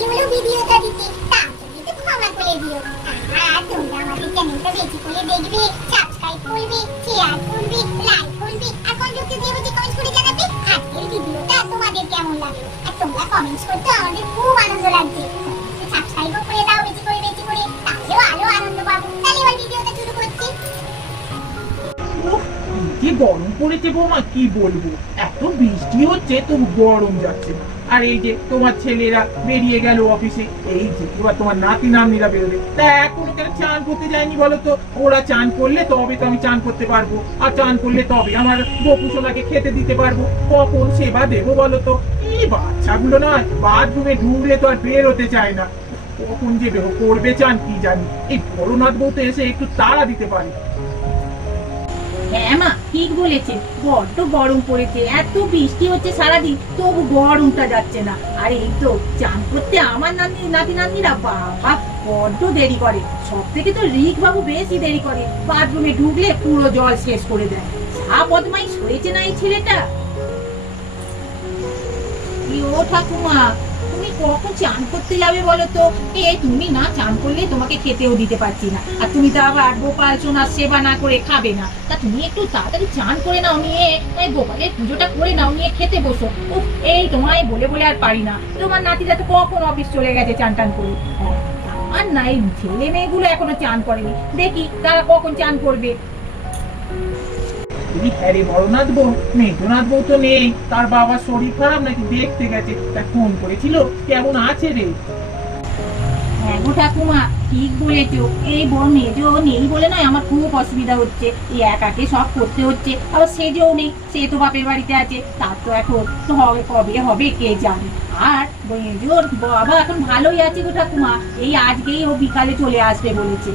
হলো ভিডিওটা দিতে। তার জন্য তো ক্ষমা করে দিও। আর তোমরা আমাদের চ্যানেলটা বেশি করে দেখবে সাবস্ক্রাইব করবে শেয়ার করবে লাইক গরম পড়েছে বৌমা, কি বলব? এত বৃষ্টি হচ্ছে, তবু গরম যাচ্ছে আর এই যে তোমার ছেলেরা বেরিয়ে গেল অফিসে, এই যে এবার তোমার নাতি নাতনিরা বেরোবে। তা এখনও কেন চান করতে যায়নি বলো তো? ওরা চান করলে তবে তো আমি চান করতে পারব। আর চান করলে তবে আমার বপু সোনাকে খেতে দিতে পারব। কখন সেবা দেবো বলো তো? এই বাচ্চাগুলো না বাথরুমে ঢুকলে তো আর বের হতে চায় না। কখন যে করবে চান কি জানি? এই বড়নাথ বউ তো এসে একটু তাড়া দিতে পারে। হ্যাঁ ঠিক বলেছে বড্ড গরম পড়েছে, এত বৃষ্টি হচ্ছে সারাদিন, তবু গরমটা যাচ্ছে না। আর তো চান করতে আমার নাতি নাতি নাতনিরা বাবা, বড্ড দেরি করে। সব থেকে তো রিক বেশি দেরি করে, বাথরুমে ঢুকলে পুরো জল শেষ করে দেয়। যা বদমাইশ হয়েছে না এই ছেলেটা? ও ঠাকুমা তুমি কখন চান করতে যাবে বলো তো? এ তুমি না চান করলে তোমাকে খেতেও দিতে পারছি না। আর তুমি তো আবার গোপাল সোনার সেবা না করে খাবে না। তা তুমি একটু তাড়াতাড়ি চান করে নাও নিয়ে। গোপালের পুজোটা করে নাও নিয়ে খেতে বসো। উফ এই তোমায় বলে বলে আর পারি না। তোমার নাতিরা তো কখন অফিস চলে গেছে চান টান করে? হ্যাঁ, আর না এই ছেলে মেয়েগুলো এখনও চান করেনি। দেখি তারা কখন চান করবে। তুমি হ্যারে বড়নাথ বউ, মেঘনাথ বউ তো নেই। তার বাবার শরীর খারাপ নাকি দেখতে গেছে? তা ফোন করেছিল, কেমন আছে রে? হ্যাঁ গো ঠাকুমা, ঠিক বলেছ। এই বোন মেজো নেই বলে নয়, আমার খুব অসুবিধা হচ্ছে। এই একাকে সব করতে হচ্ছে। আবার সেজেও নেই, সে তো বাপের বাড়িতে আছে। তার তো এখন হবে, কবে হবে কে জানে? আর মেজোর বাবা এখন ভালোই আছে গো ঠাকুমা। এই আজকেই ও বিকালে চলে আসবে বলেছে।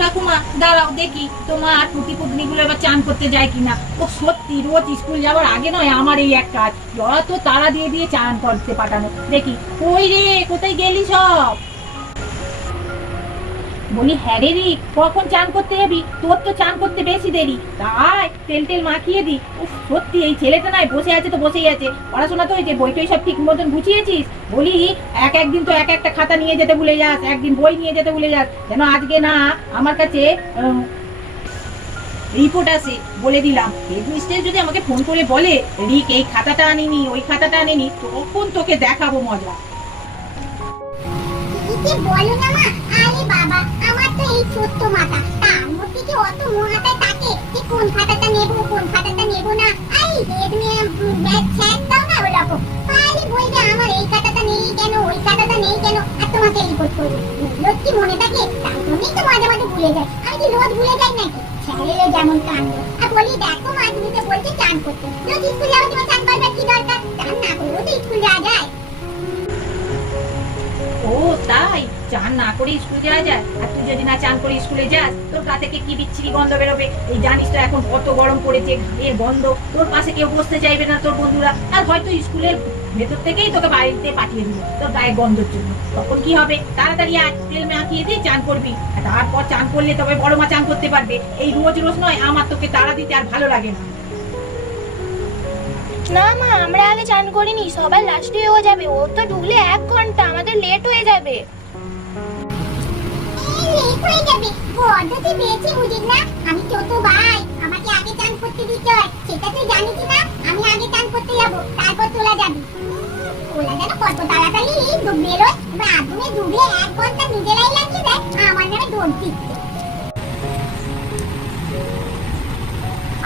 ঠাকুমা, দাঁড়াও দেখি তোমার পুতি পুতনি গুলো এবার চান করতে যায় কিনা। ও সত্যি রোজ স্কুল যাওয়ার আগে নয়, আমার এই এক কাজ। যত তারা দিয়ে দিয়ে চান করতে পাঠানো। দেখি ওই রে, কোথায় গেলি সব? বলি হ্যাঁ রে কখন চান করতে যাবি? তোর তো চান করতে বেশি দেরি। তাই তেল তেল মাখিয়ে দি। উফ, সত্যি এই ছেলেটা নাই বসে আছে তো বসেই আছে। পড়াশোনা তো হয়েছে বই টই সব ঠিক মতন গুছিয়েছিস? বলি এক একদিন তো এক একটা খাতা নিয়ে যেতে ভুলে যাস একদিন বই নিয়ে যেতে ভুলে যাস। যেন আজকে না আমার কাছে রিপোর্ট আসে বলে দিলাম। হেডমিস্ট্রেস যদি আমাকে ফোন করে বলে রিক এই খাতাটা আনিনি ওই খাতাটা আনেনি তখন তোকে দেখাবো মজা। কি বলো না মা। আরে বাবা, আমার তো এই ছোট্ট মাথা। তার মধ্যে কি অত মাথায় থাকে যে কোন খাতাটা নেব, কোন খাতাটা নেব না? আই নিয়ে ব্যাগ ছ্যাক দাও না ওরকম। আরে বলবে আমার এই খাতাটা নেই কেন, ওই খাতাটা নেই কেন? আর তোমাকে রিপোর্ট করব। রোজ কি মনে থাকে? তার তো মাঝে মাঝে ভুলে যায়। আমি কি রোজ ভুলে যাই নাকি? ছেলেরও যেমন কাণ্ড। আর বলি দেখো মা, তুমি তো বলছি চান করতে। রোজ স্কুল যাওয়ার সময় চান করবার কি দরকার? চান না করলেও তো স্কুল যাওয়া যায়। চান না করে স্কুল যাওয়া যায়? আর তুই যদি না চান করে স্কুলে যাস, তোর গা থেকে কি বিচ্ছিরি গন্ধ বেরোবে? এই জানিস তো এখন কত গরম পড়েছে ঘামের গন্ধ। তোর পাশে কেউ বসতে চাইবে না তোর বন্ধুরা। আর হয়তো স্কুলের ভেতর থেকেই তোকে বাড়িতে পাঠিয়ে দিল তোর গায়ে গন্ধর জন্য। তখন কি হবে? তাড়াতাড়ি আজ তেল মাখিয়ে দিয়ে চান করবি। তারপর চান করলে তবে বড় মা চান করতে পারবে। এই রোজ রোজ নয়, আমার তোকে তাড়া দিতে আর ভালো লাগে না। না মা, আমরা আগে চান করিনি, সবার লাস্টে হয়ে যাবে। ও তো ঢুকলে এক ঘণ্টা, আমাদের লেট হয়ে যাবে।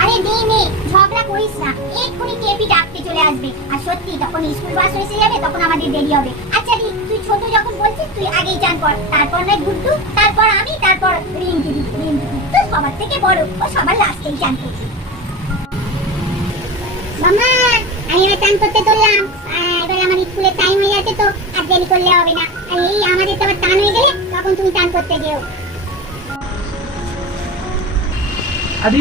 আরে নে নে, ঝগড়া করিস না। এক্ষুনি কেপি ডাকতে চলে আসবে। আর সত্যি তখন স্কুল বাস এসে যাবে, তখন আমাদের দেরি হবে। ছোট যখন বলছিস, তুই আগেই চান কর তারপর নয় গুড্ডু, তারপর আমি, তারপর রিঙ্কি রিঙ্কি তো সবার থেকে বড়, ও সবার লাস্টেই চান করছে মামা, আমি এবার চান করতে চললাম এবার আমার স্কুলের টাইম হয়ে যাচ্ছে তো, আর দেরি করলে হবে না। এই আমাদের তো আবার টান হয়ে গেলে, তখন তুমি চান করতে যেও। আরে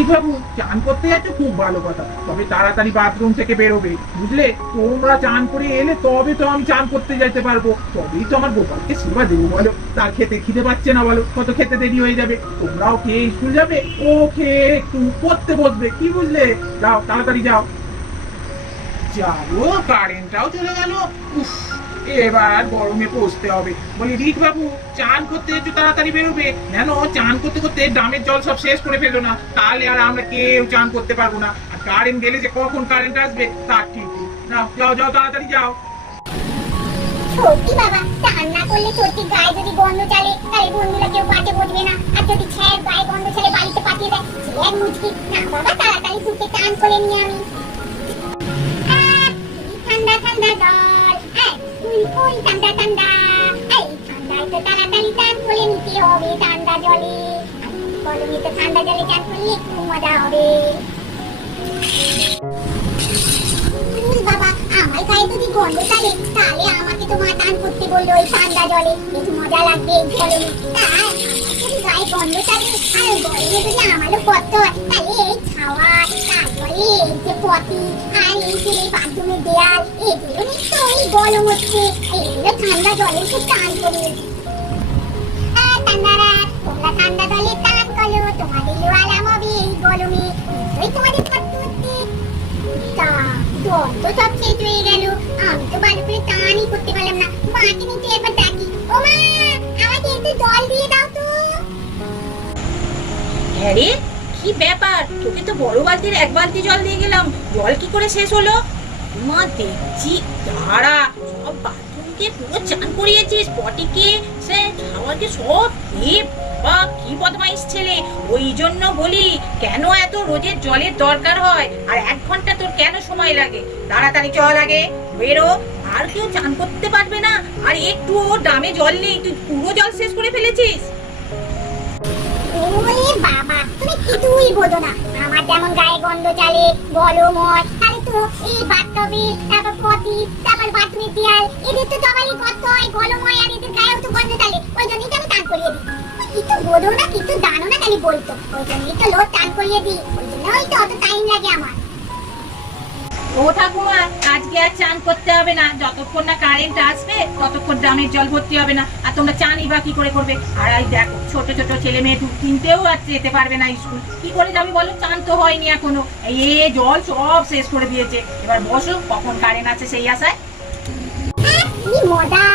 চান করতে যাচ্ছ? খুব ভালো কথা। তবে তাড়াতাড়ি বাথরুম থেকে বেরোবে। বুঝলে? তোমরা চান করে এলে তবে তো আমি চান করতে যেতে পারব। তবেই তো আমার গোপালকে সেবা দেবো, বলো। তার খেতে খিদে পাচ্ছে না, বলো। কত খেতে দেরি হয়ে যাবে? তোমরাও খেয়ে স্কুল যাবে? ও খেয়ে একটু পড়তে বসবে। কি বুঝলে? যাও, তাড়াতাড়ি যাও। যাব কারেন্টটাও চলে গেল। উফ এবার গরমে পৌঁছতে হবে। বলি রিক বাবু চান করতে একটু তাড়াতাড়ি বেরোবে? জানো চান করতে করতে ড্রামের জল সব শেষ করে ফেলল না। তাহলে আর আমরা কেউ চান করতে পারব না। আর কারেন্ট গেলে যে কখন কারেন্ট আসবে তার ঠিক। নাও, যাও যাও, তাড়াতাড়ি যাও। সত্যি বাবা, চান না করলে সত্যি গায়ে না। না নি ঠান্ডা ঠান্ডা কুল কুল ঠান্ডা ঠান্ডা। এই ঠান্ডায় তো তাড়াতাড়ি চান করে নিতে হবে, ঠান্ডা জলে। আর গরমে তো ঠান্ডা জলে চান করলে খুব মজা হবে? আমার গায়ে তো মা টান বলল ওই ঠান্ডা জলে। বেশ মজা লাগবে এই আমার যদি গায়ে গন্ধ থাকে আর আর এই যে এই বাথরুমের দেয়াল এগুলো নিশ্চয়ই গরম হচ্ছে এগুলো ঠান্ডা জলে একটু টান করি। আহ, ঠান্ডারা তোমরা ঠান্ডা জলে টান করো তোমাদের আরাম হবে এই গরমে নিশ্চয়ই তোমাদের থাকতে হচ্ছে তা জল তো সব শেষ হয়ে গেল আমি তো ভালো করে টানই করতে পারলাম না। মাকে নিতে একবার ডাকি ও মা আমাকে একটু জল দিয়ে দাও তো। আরে কি ব্যাপার? তোকে তো বড় বালতির এক বালতি জল দিয়ে গেলাম। জল কি করে শেষ হলো? মা, দেখছি, দাঁড়া। সব বাথরুমকে পুরো চান করিয়েছিস। পটিকে, সে খাওয়াকে সব এ বা কি বদমাইশ ছেলে। ওই জন্য বলি, কেন এত রোজের জলের দরকার হয়? আর এক ঘণ্টা তোর কেন সময় লাগে? তাড়াতাড়ি চল আগে। বেরো। আর কেউ চান করতে পারবে না। আর একটু ডামে জল নেই। তুই পুরো জল শেষ করে ফেলেছিস। ওরে বাবা, তুমি কিছুই বোঝো না। আমার যেমন গায়ে গন্ধ চালে তাহলে তো এই তারপর পটি তারপর এদের তো সবারই করতে হয় গরম আর এদের গায়েও তো গন্ধ চালে ওই জন্যই তো আমি করিয়ে দিই। কিছু না, কিছু জানো না খালি বলতো। ওই জন্যই তো লোক টান করিয়ে দিই। ওই জন্যই তো অত টাইম লাগে আমার। ও ঠাকুমা, আজকে আর চান করতে হবে না। যতক্ষণ না কারেন্ট আসবে, ততক্ষণ ড্রামের জল ভর্তি হবে না। আর তোমরা চানই বা কি করে করবে? আর এই দেখো, ছোট ছোট ছেলে মেয়ে কিনতেও আর যেতে পারবে না স্কুল। কি করে যাবে বলো? চান তো হয়নি এখনও। এ জল সব শেষ করে দিয়েছে। এবার বসো, কখন কারেন্ট আছে সেই আশায়। মজা!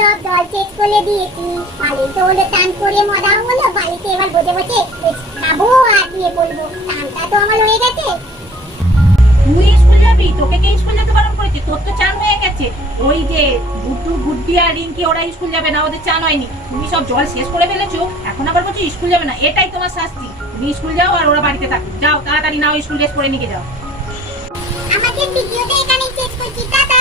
সব জল চেক করে দিয়েছি। বাড়ি তো হলো টান করে মজা হলো বাড়িতে এবার বসে বসে খাব আর দিয়ে বলব টানটা তো আমার হয়ে গেছে। তুই স্কুল যাবি? তোকে কে স্কুল যেতে বারণ করেছে? তোর তো চান হয়ে গেছে। ওই যে গুড্ডু গুড্ডি আর রিঙ্কি ওরা স্কুল যাবে না ওদের চান হয়নি। তুমি সব জল শেষ করে ফেলেছো এখন আবার বলছো স্কুল যাবে না। এটাই তোমার শাস্তি। তুমি স্কুল যাও আর ওরা বাড়িতে থাকো যাও তাড়াতাড়ি নাও স্কুল ড্রেস পরে নিয়ে যাও। আমাদের ভিডিওটা এখানে শেষ করছি। টাটা।